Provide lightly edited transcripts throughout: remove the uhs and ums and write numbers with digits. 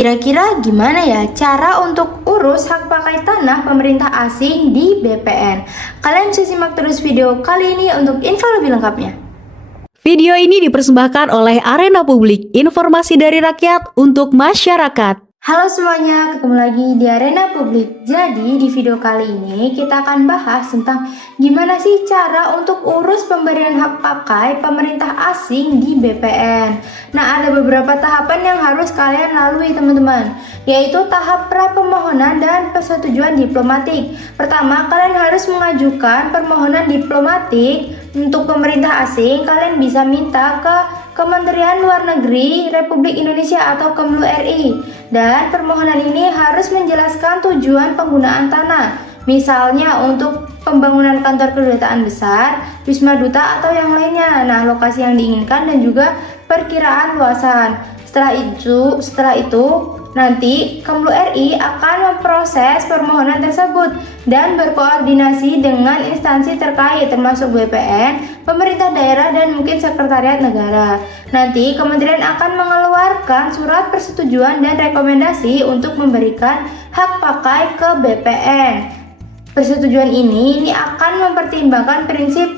Kira-kira gimana ya cara untuk urus hak pakai tanah pemerintah asing di BPN? Kalian bisa simak terus video kali ini untuk info lebih lengkapnya. Video ini dipersembahkan oleh Arena Publik, informasi dari rakyat untuk masyarakat. Halo semuanya, ketemu lagi di Arena Publik. Jadi di video kali ini kita akan bahas tentang gimana sih cara untuk urus pemberian hak pakai pemerintah asing di BPN. Nah, ada beberapa tahapan yang harus kalian lalui teman-teman, yaitu tahap pra-pemohonan dan persetujuan diplomatik. Pertama, kalian harus mengajukan permohonan diplomatik untuk pemerintah asing. Kalian bisa minta ke Kementerian Luar Negeri Republik Indonesia atau Kemlu RI, dan permohonan ini harus menjelaskan tujuan penggunaan tanah, misalnya untuk pembangunan kantor kedutaan besar, wisma duta atau yang lainnya. Nah, lokasi yang diinginkan dan juga perkiraan luasan. Setelah itu nanti Kemlu RI akan memproses permohonan tersebut dan berkoordinasi dengan instansi terkait termasuk BPN, pemerintah daerah dan mungkin sekretariat negara. Nanti kementerian akan mengeluarkan surat persetujuan dan rekomendasi untuk memberikan hak pakai ke BPN. Persetujuan ini akan mempertimbangkan prinsip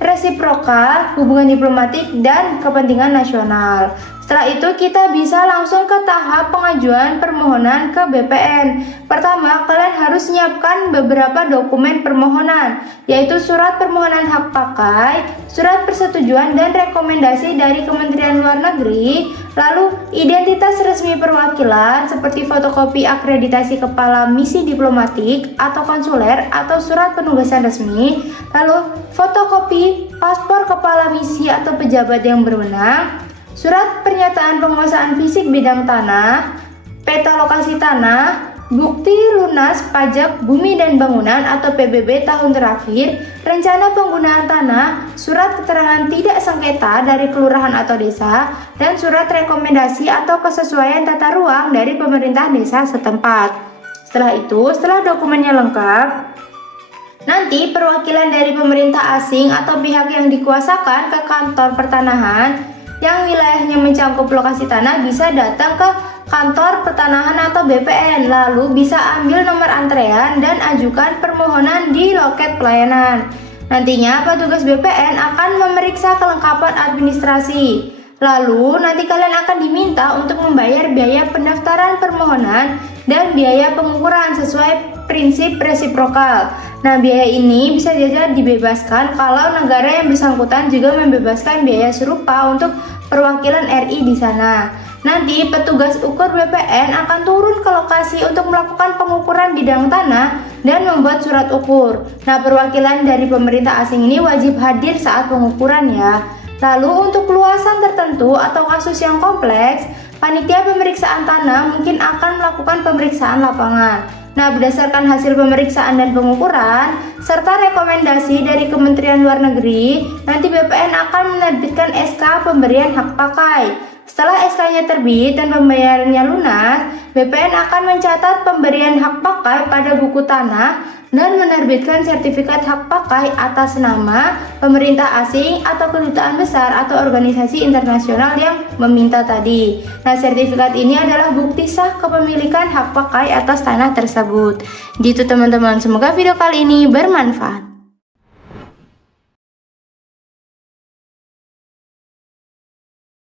resiprokal, hubungan diplomatik, dan kepentingan nasional. Setelah itu kita bisa langsung ke tahap pengajuan permohonan ke BPN. Pertama, kalian harus menyiapkan beberapa dokumen permohonan, yaitu surat permohonan hak pakai, surat persetujuan dan rekomendasi dari Kementerian Luar Negeri, lalu identitas resmi perwakilan seperti fotokopi akreditasi kepala misi diplomatik atau konsuler atau surat penugasan resmi, lalu fotokopi paspor kepala misi atau pejabat yang berwenang, surat pernyataan penguasaan fisik bidang tanah, peta lokasi tanah, bukti lunas pajak bumi dan bangunan atau PBB tahun terakhir, rencana penggunaan tanah, surat keterangan tidak sengketa dari kelurahan atau desa, dan surat rekomendasi atau kesesuaian tata ruang dari pemerintah desa setempat. Setelah dokumennya lengkap, nanti perwakilan dari pemerintah asing atau pihak yang dikuasakan ke kantor pertanahan yang wilayahnya mencakup lokasi tanah bisa datang ke kantor pertanahan atau BPN, lalu bisa ambil nomor antrean dan ajukan permohonan di loket pelayanan. Nantinya petugas BPN akan memeriksa kelengkapan administrasi. Lalu nanti kalian akan diminta untuk membayar biaya pendaftaran permohonan dan biaya pengukuran sesuai prinsip resiprokal. Nah, biaya ini bisa saja dibebaskan kalau negara yang bersangkutan juga membebaskan biaya serupa untuk perwakilan RI di sana. Nanti petugas ukur BPN akan turun ke lokasi untuk melakukan pengukuran bidang tanah dan membuat surat ukur. Nah, perwakilan dari pemerintah asing ini wajib hadir saat pengukuran ya. Lalu untuk luasan tertentu atau kasus yang kompleks, panitia pemeriksaan tanah mungkin akan melakukan pemeriksaan lapangan. Nah, berdasarkan hasil pemeriksaan dan pengukuran, serta rekomendasi dari Kementerian Luar Negeri, nanti BPN akan menerbitkan SK pemberian hak pakai. Setelah SK-nya terbit dan pembayarannya lunas, BPN akan mencatat pemberian hak pakai pada buku tanah dan menerbitkan sertifikat hak pakai atas nama pemerintah asing atau kedutaan besar atau organisasi internasional yang meminta tadi. Nah, sertifikat ini adalah bukti sah kepemilikan hak pakai atas tanah tersebut. Gitu teman-teman, semoga video kali ini bermanfaat.